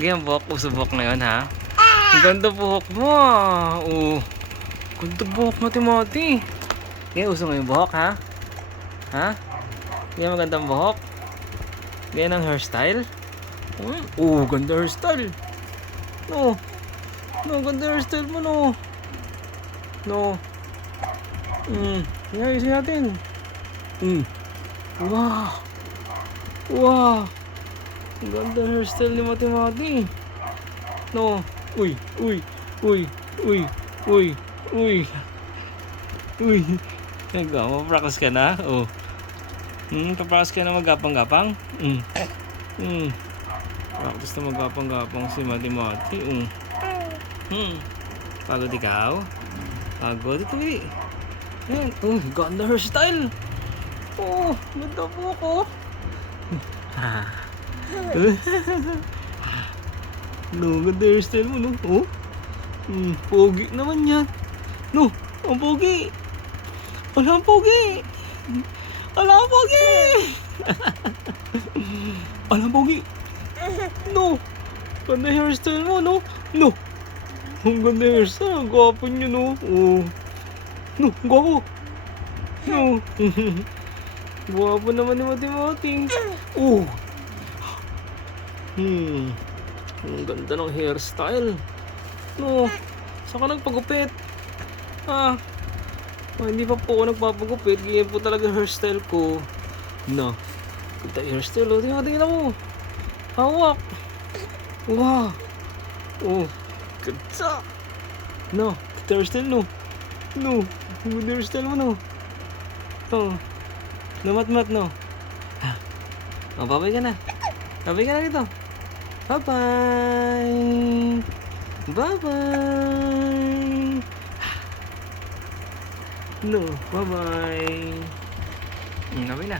Ganyan buhok, uso buhok ngayon ha. Ang ganda buhok mo ah. Oh, ganda buhok mo, Timothy. Ganyan uso ngayon buhok ha. Ha? Ganyan magandang buhok. Ganyan ang hairstyle. Oh, ganda hairstyle. No. No, ganda hairstyle mo no. No. Ayusin natin. Wow. Wow. Ang ganda hairstyle ni Matimati. No. Uy. Uy. Uy. Uy. Uy. Uy. Uy. Mapractice ka na? Oh. Papractice ka na maggapang-gapang? Practice na maggapang-gapang si Matimati. Pagod ikaw? Pagod? Ito yan. Oh, ganda hairstyle. Oh, ganda po ako. No, ganda hairstyle mo, no? Oh, pogi naman yan. No, ang pogi. Wala ang pogi. Wala ang pogi. Wala ang pogi. No, ganda hairstyle mo, no? No, ang ganda hairstyle. Ang gwapo nyo, no? Oh. No, gwapo. No. Gwapo naman ni Matimati. Oh. Ang ganda ng hairstyle. No. Saan ka nagpagupit? Hindi pa po ako nagpapagupit. Ganyan po talaga hairstyle ko. No. Ganda hairstyle. Oh, tingnan mo. Hawak. Wow. Oh. Ganda. No. Ganda hairstyle, no. No. Ganda hairstyle mo, no. Oh. Namat-mat, no. Oh, babay ka na. Babay ka na dito. Bye-bye. Bye-bye. No, bye-bye. Babay na.